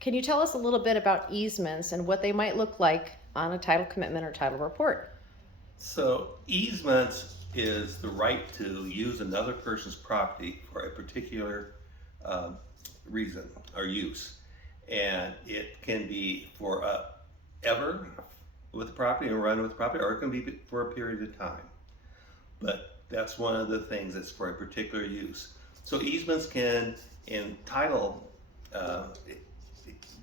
Can you tell us a little bit about easements and what they might look like on a title commitment or title report? So easements is the right to use another person's property for a particular um, reason or use. And it can be for ever with the property and run with the property, or it can be for a period of time. But that's one of the things that's for a particular use. So easements can, in title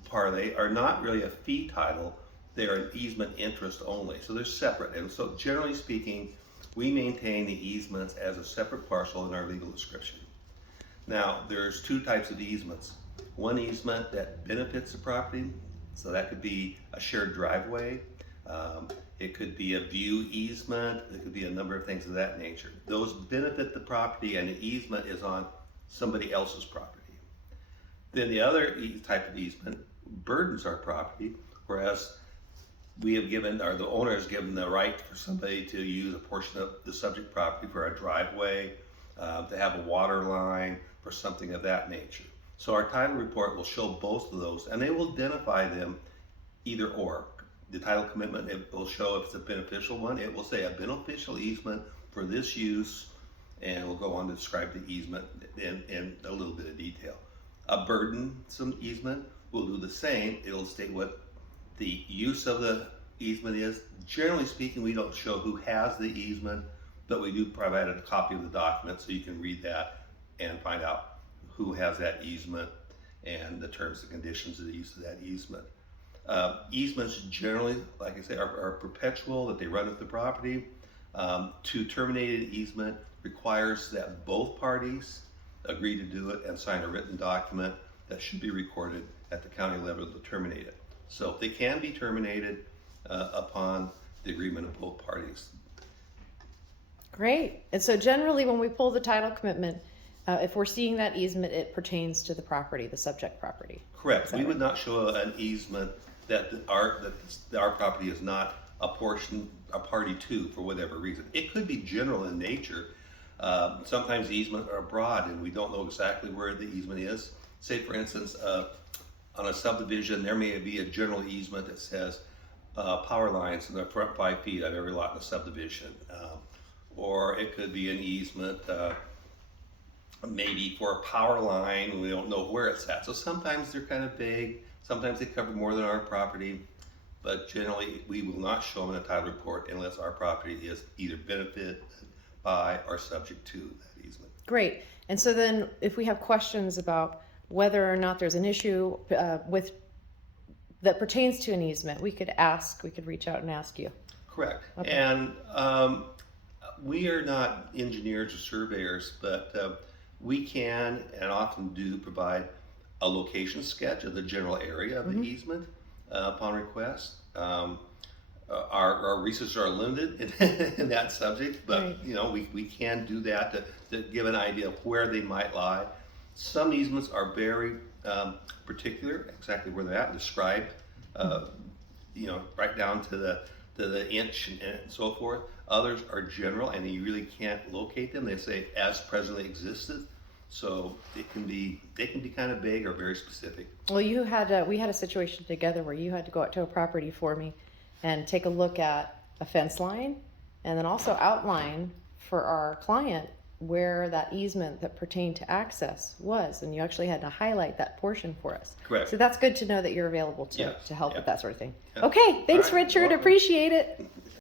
parlay, are not really a fee title, they're an easement interest only. So they're separate. And so generally speaking, we maintain the easements as a separate parcel in our legal description. Now, there's two types of easements. One easement that benefits the property, so that could be a shared driveway, it could be a view easement, it could be a number of things of that nature. Those benefit the property and the easement is on somebody else's property. Then the other type of easement burdens our property, whereas we have given, or the owner has given the right for somebody to use a portion of the subject property for a driveway, to have a water line, for something of that nature. So our title report will show both of those, and they will identify them either or. The title commitment, it will show if it's a beneficial one. It will say a beneficial easement for this use, and we'll go on to describe the easement in a little bit of detail. A burdensome easement will do the same. It'll state what the use of the easement is. Generally speaking, we don't show who has the easement, but we do provide a copy of the document so you can read that and find out who has that easement and the terms and conditions of the use of that easement. Easements generally, like I say, are perpetual, that they run with the property. To terminate an easement requires that both parties agree to do it and sign a written document that should be recorded at the county level to terminate it. So they can be terminated upon the agreement of both parties. Great. And so generally when we pull the title commitment, if we're seeing that easement, it pertains to the property, the subject property. Correct. We would not show an easement that our property is not a party to for whatever reason. It could be general in nature. Sometimes easements are broad and we don't know exactly where the easement is. Say for instance, on a subdivision, there may be a general easement that says power lines in the front 5 feet of every lot in the subdivision. Or it could be an easement maybe for a power line, we don't know where it's at. So sometimes they're kind of vague, sometimes they cover more than our property, but generally we will not show them in a title report unless our property is either benefited by or subject to that easement. Great. And so then if we have questions about whether or not there's an issue with that pertains to an easement, we could reach out and ask you. Correct. Okay. And we are not engineers or surveyors, but we can and often do provide a location sketch of the general area of the easement upon request. Our resources are limited in that subject, but right. You know, we can do that to give an idea of where they might lie. Some easements are very particular, exactly where they're at, described, you know, right down to the inch and so forth. Others are general and you really can't locate them. They say as presently existed. So they can be kind of vague or very specific. Well, we had a situation together where you had to go out to a property for me and take a look at a fence line and then also outline for our client where that easement that pertained to access was, and you actually had to highlight that portion for us. Correct. So that's good to know that you're available to help with that sort of thing. Yeah. Okay, thanks, All right, Richard. welcome. Appreciate it.